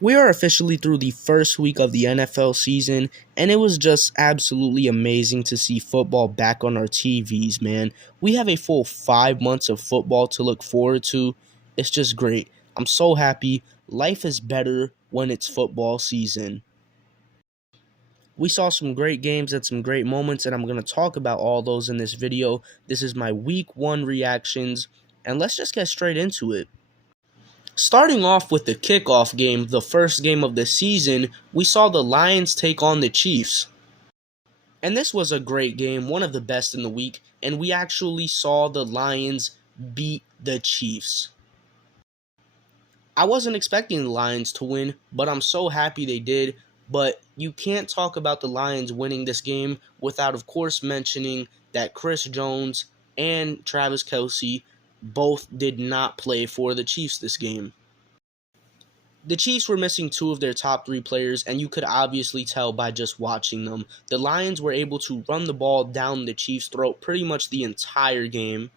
We are officially through the first week of the NFL season, and it was just absolutely amazing to see football back on our TVs, man. We have a full 5 months of football to look forward to. It's just great. I'm so happy. Life is better when it's football season. We saw some great games and some great moments, and I'm going to talk about all those in this video. This is my week one reactions, and let's just get straight into it. Starting off with the kickoff game, the first game of the season, we saw the Lions take on the Chiefs. And this was a great game, one of the best in the week, and we actually saw the Lions beat the Chiefs. I wasn't expecting the Lions to win, but I'm so happy they did. But you can't talk about the Lions winning this game without, of course, mentioning that Chris Jones and Travis Kelce both did not play for the Chiefs this game. The Chiefs were missing two of their top three players, and you could obviously tell by just watching them. The Lions were able to run the ball down the Chiefs' throat pretty much the entire game.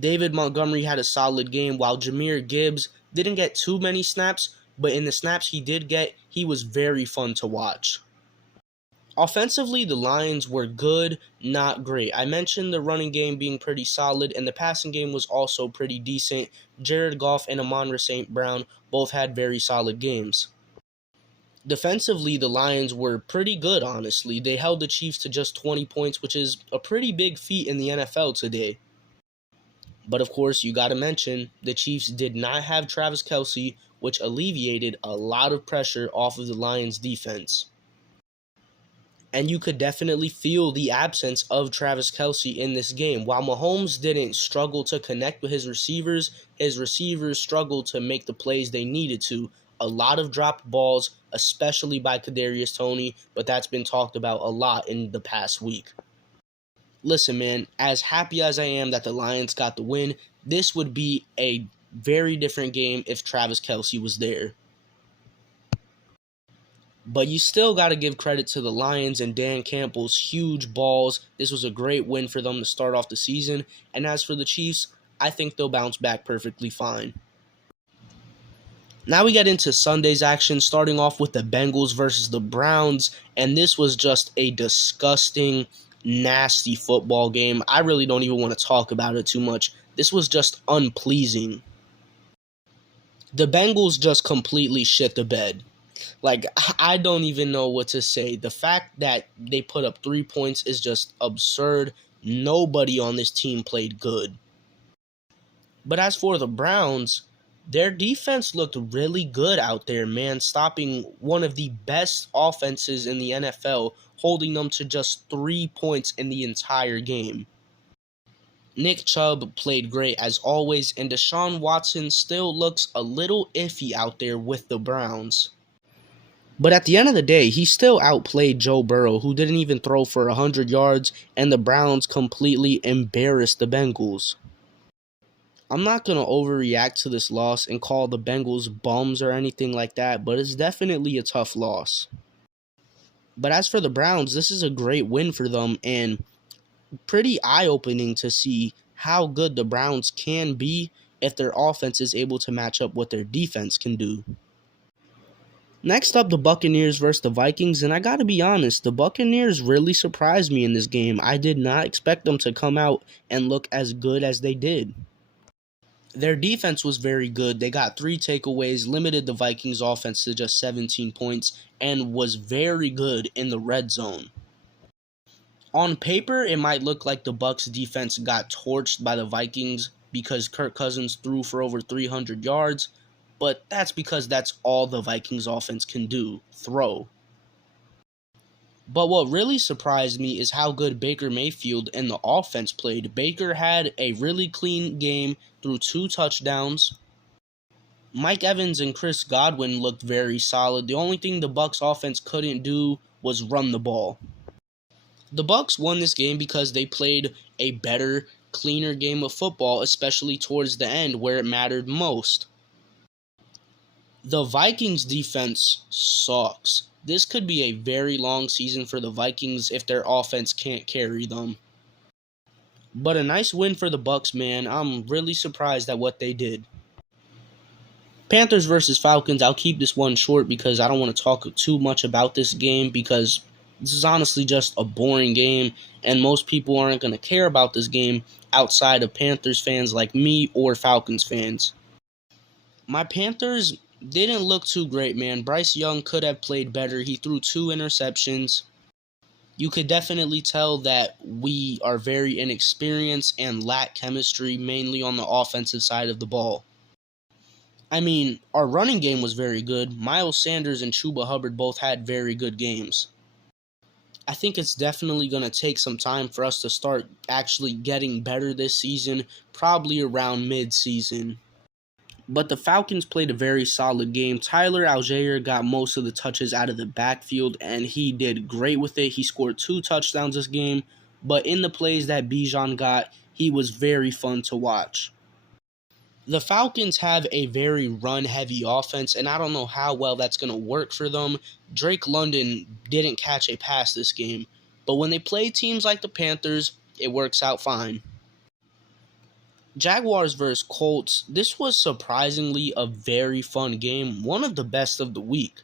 David Montgomery had a solid game, while Jahmyr Gibbs didn't get too many snaps, but in the snaps he did get, he was very fun to watch. Offensively, the Lions were good, not great. I mentioned the running game being pretty solid, and the passing game was also pretty decent. Jared Goff and Amon-Ra St. Brown both had very solid games. Defensively, the Lions were pretty good, honestly. They held the Chiefs to just 20 points, which is a pretty big feat in the NFL today. But of course, you got to mention, the Chiefs did not have Travis Kelce, which alleviated a lot of pressure off of the Lions' defense. And you could definitely feel the absence of Travis Kelce in this game. While Mahomes didn't struggle to connect with his receivers struggled to make the plays they needed to. A lot of dropped balls, especially by Kadarius Toney, but that's been talked about a lot in the past week. Listen, man, as happy as I am that the Lions got the win, this would be a very different game if Travis Kelce was there. But you still got to give credit to the Lions and Dan Campbell's huge balls. This was a great win for them to start off the season. And as for the Chiefs, I think they'll bounce back perfectly fine. Now we get into Sunday's action, starting off with the Bengals versus the Browns. And this was just a disgusting, nasty football game. I really don't even want to talk about it too much. This was just unpleasing. The Bengals just completely shit the bed. Like, I don't even know what to say. The fact that they put up 3 points is just absurd. Nobody on this team played good. But as for the Browns, their defense looked really good out there, man, stopping one of the best offenses in the NFL, holding them to just 3 points in the entire game. Nick Chubb played great as always, and Deshaun Watson still looks a little iffy out there with the Browns. But at the end of the day, he still outplayed Joe Burrow, who didn't even throw for 100 yards, and the Browns completely embarrassed the Bengals. I'm not going to overreact to this loss and call the Bengals bums or anything like that, but it's definitely a tough loss. But as for the Browns, this is a great win for them, and pretty eye-opening to see how good the Browns can be if their offense is able to match up what their defense can do. Next up, the Buccaneers versus the Vikings, and I gotta be honest, the Buccaneers really surprised me in this game. I did not expect them to come out and look as good as they did. Their defense was very good. They got 3 takeaways, limited the Vikings offense to just 17 points, and was very good in the red zone. On paper, it might look like the Bucs defense got torched by the Vikings because Kirk Cousins threw for over 300 yards, but that's because that's all the Vikings offense can do, throw. But what really surprised me is how good Baker Mayfield and the offense played. Baker had a really clean game, threw 2 touchdowns. Mike Evans and Chris Godwin looked very solid. The only thing the Bucs offense couldn't do was run the ball. The Bucs won this game because they played a better, cleaner game of football, especially towards the end where it mattered most. The Vikings defense sucks. This could be a very long season for the Vikings if their offense can't carry them. But a nice win for the Bucs, man. I'm really surprised at what they did. Panthers versus Falcons. I'll keep this one short because I don't want to talk too much about this game because this is honestly just a boring game and most people aren't going to care about this game outside of Panthers fans like me or Falcons fans. My Panthers didn't look too great, man. Bryce Young could have played better. He threw 2 interceptions. You could definitely tell that we are very inexperienced and lack chemistry, mainly on the offensive side of the ball. I mean, our running game was very good. Miles Sanders and Chuba Hubbard both had very good games. I think it's definitely going to take some time for us to start actually getting better this season, probably around mid-season. But the Falcons played a very solid game. Tyler Allgeier got most of the touches out of the backfield, and he did great with it. He scored 2 touchdowns this game, but in the plays that Bijan got, he was very fun to watch. The Falcons have a very run-heavy offense, and I don't know how well that's going to work for them. Drake London didn't catch a pass this game, but when they play teams like the Panthers, it works out fine. Jaguars vs. Colts. This was surprisingly a very fun game, one of the best of the week.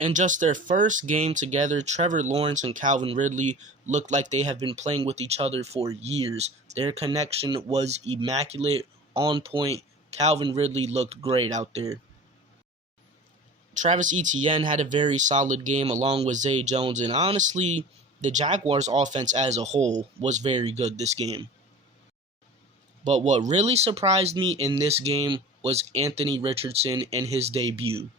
In just their first game together, Trevor Lawrence and Calvin Ridley looked like they have been playing with each other for years. Their connection was immaculate, on point. Calvin Ridley looked great out there. Travis Etienne had a very solid game along with Zay Jones, and honestly, the Jaguars' offense as a whole was very good this game. But what really surprised me in this game was Anthony Richardson and his debut.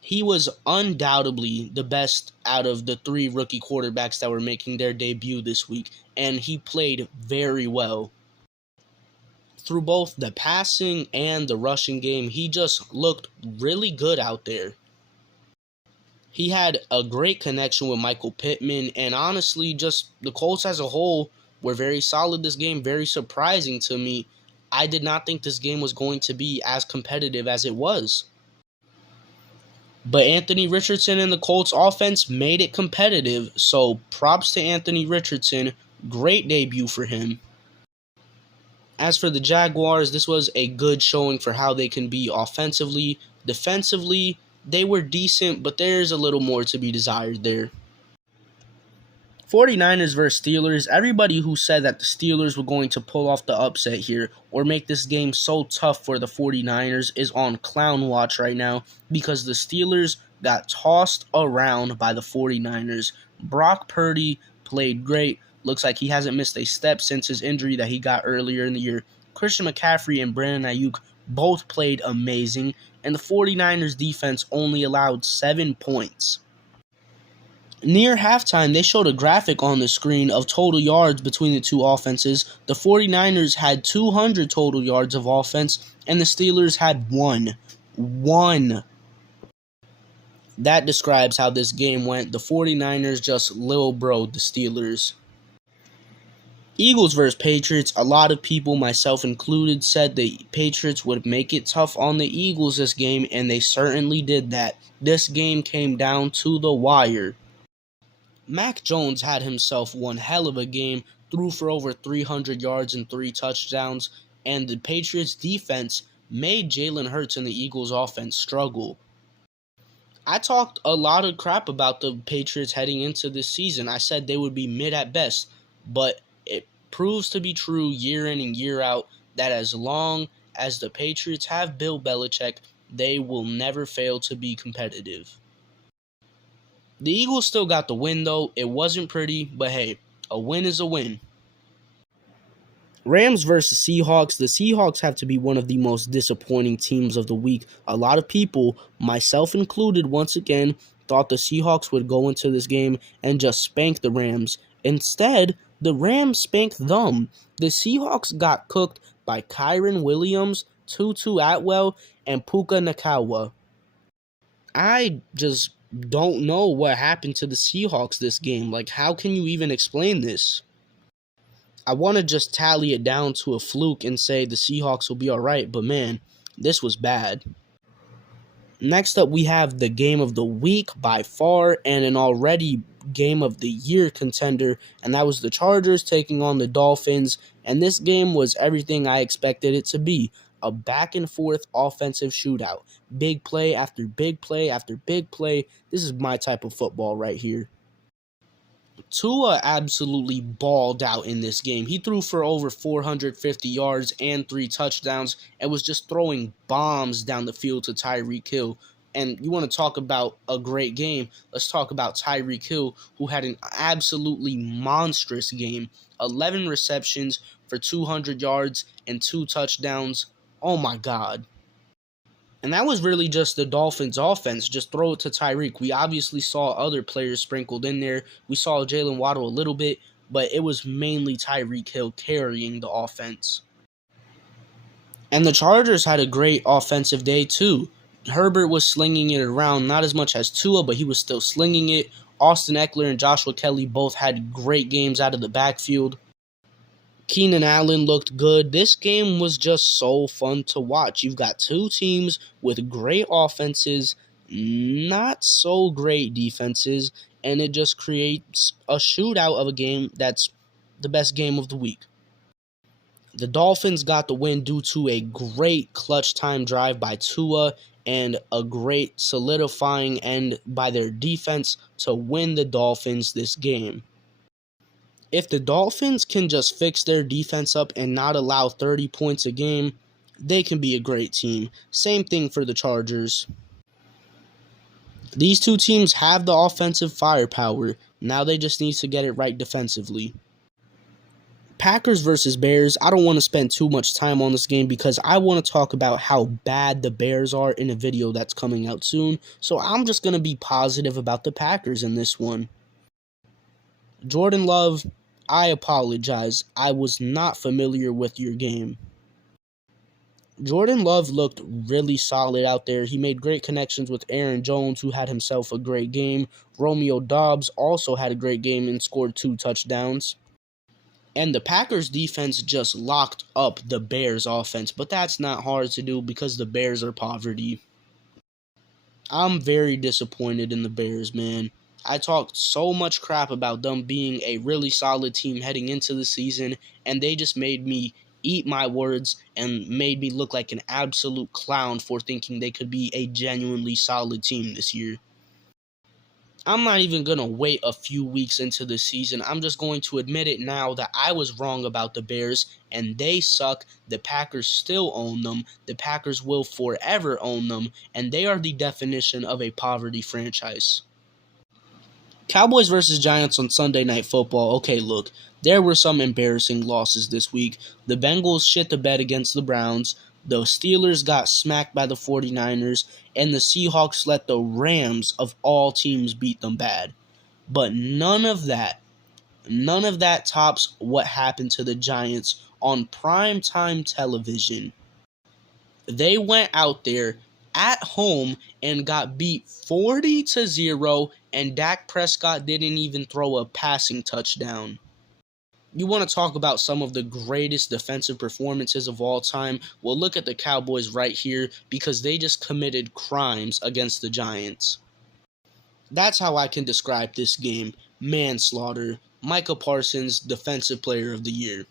He was undoubtedly the best out of the 3 rookie quarterbacks that were making their debut this week, and he played very well. Through both the passing and the rushing game, he just looked really good out there. He had a great connection with Michael Pittman, and honestly, just the Colts as a whole were very solid this game, very surprising to me. I did not think this game was going to be as competitive as it was. But Anthony Richardson and the Colts offense made it competitive, so props to Anthony Richardson. Great debut for him. As for the Jaguars, this was a good showing for how they can be offensively. Defensively, they were decent, but there's a little more to be desired there. 49ers versus Steelers. Everybody who said that the Steelers were going to pull off the upset here or make this game so tough for the 49ers is on clown watch right now because the Steelers got tossed around by the 49ers. Brock Purdy played great. Looks like he hasn't missed a step since his injury that he got earlier in the year. Christian McCaffrey and Brandon Ayuk both played amazing, and the 49ers defense only allowed 7 points. Near halftime, they showed a graphic on the screen of total yards between the two offenses. The 49ers had 200 total yards of offense, and the Steelers had 1. That describes how this game went. The 49ers just lil bro'd the Steelers. Eagles versus Patriots. A lot of people, myself included, said the Patriots would make it tough on the Eagles this game, and they certainly did that. This game came down to the wire. Mac Jones had himself one hell of a game, threw for over 300 yards and 3 touchdowns, and the Patriots defense made Jalen Hurts and the Eagles offense struggle. I talked a lot of crap about the Patriots heading into this season. I said they would be mid at best, but it proves to be true year in and year out that as long as the Patriots have Bill Belichick, they will never fail to be competitive. The Eagles still got the win, though. It wasn't pretty, but hey, a win is a win. Rams versus Seahawks. The Seahawks have to be one of the most disappointing teams of the week. A lot of people, myself included once again, thought the Seahawks would go into this game and just spank the Rams. Instead, the Rams spanked them. The Seahawks got cooked by Kyren Williams, Tutu Atwell, and Puka Nacua. I just don't know what happened to the Seahawks this game. Like, how can you even explain this? I want to just tally it down to a fluke and say the Seahawks will be all right, but man, this was bad. Next up, we have the game of the week by far and an already game of the year contender, and that was the Chargers taking on the Dolphins, and this game was everything I expected it to be. a back and forth offensive shootout. Big play after big play after big play. This is my type of football right here. Tua absolutely balled out in this game. He threw for over 450 yards and 3 touchdowns and was just throwing bombs down the field to Tyreek Hill. And you want to talk about a great game? Let's talk about Tyreek Hill, who had an absolutely monstrous game. 11 receptions for 200 yards and 2 touchdowns. Oh my God. And that was really just the Dolphins' offense. Just throw it to Tyreek. We obviously saw other players sprinkled in there. We saw Jalen Waddle a little bit, but it was mainly Tyreek Hill carrying the offense. And the Chargers had a great offensive day too. Herbert was slinging it around, not as much as Tua, but he was still slinging it. Austin Eckler and Joshua Kelly both had great games out of the backfield. Keenan Allen looked good. This game was just so fun to watch. You've got two teams with great offenses, not so great defenses, and it just creates a shootout of a game that's the best game of the week. The Dolphins got the win due to a great clutch time drive by Tua and a great solidifying end by their defense to win the Dolphins this game. If the Dolphins can just fix their defense up and not allow 30 points a game, they can be a great team. Same thing for the Chargers. These two teams have the offensive firepower. Now they just need to get it right defensively. Packers versus Bears. I don't want to spend too much time on this game because I want to talk about how bad the Bears are in a video that's coming out soon. So I'm just going to be positive about the Packers in this one. Jordan Love, I apologize. I was not familiar with your game. Jordan Love looked really solid out there. He made great connections with Aaron Jones, who had himself a great game. Romeo Doubs also had a great game and scored 2 touchdowns. And the Packers defense just locked up the Bears offense, but that's not hard to do because the Bears are poverty. I'm very disappointed in the Bears, man. I talked so much crap about them being a really solid team heading into the season, and they just made me eat my words and made me look like an absolute clown for thinking they could be a genuinely solid team this year. I'm not even going to wait a few weeks into the season. I'm just going to admit it now that I was wrong about the Bears, and they suck. The Packers still own them. The Packers will forever own them, and they are the definition of a poverty franchise. Cowboys versus Giants on Sunday Night Football. Okay, look, there were some embarrassing losses this week. The Bengals shit the bed against the Browns. The Steelers got smacked by the 49ers, and the Seahawks let the Rams of all teams beat them bad. But none of that tops what happened to the Giants on primetime television. They went out there at home and got beat 40-0, and Dak Prescott didn't even throw a passing touchdown. You want to talk about some of the greatest defensive performances of all time? Well, look at the Cowboys right here because they just committed crimes against the Giants. That's how I can describe this game. Manslaughter. Micah Parsons, Defensive Player of the Year.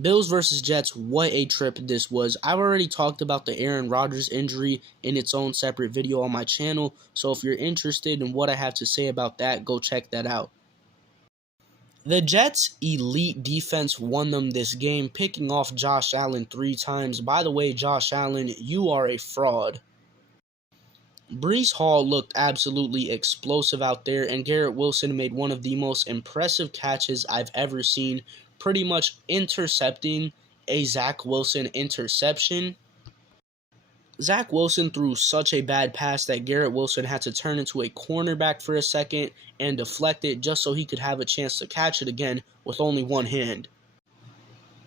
Bills versus Jets, what a trip this was. I've already talked about the Aaron Rodgers injury in its own separate video on my channel, so if you're interested in what I have to say about that, go check that out. The Jets' elite defense won them this game, picking off Josh Allen 3 times. By the way, Josh Allen, you are a fraud. Breece Hall looked absolutely explosive out there, and Garrett Wilson made one of the most impressive catches I've ever seen, pretty much intercepting a Zach Wilson interception. Zach Wilson threw such a bad pass that Garrett Wilson had to turn into a cornerback for a second and deflect it just so he could have a chance to catch it again with only one hand.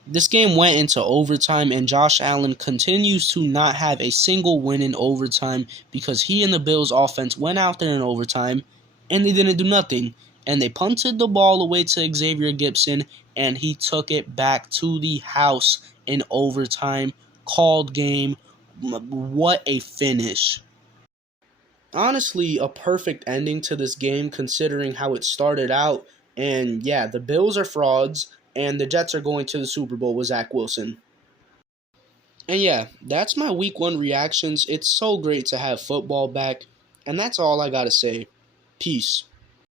This game went into overtime, and Josh Allen continues to not have a single win in overtime because he and the Bills offense went out there in overtime and they didn't do nothing. And they punted the ball away to Xavier Gipson, and he took it back to the house in overtime. Called game. What a finish. Honestly, a perfect ending to this game considering how it started out. And yeah, the Bills are frauds, and the Jets are going to the Super Bowl with Zach Wilson. And yeah, that's my week 1 reactions. It's so great to have football back. And that's all I got to say. Peace.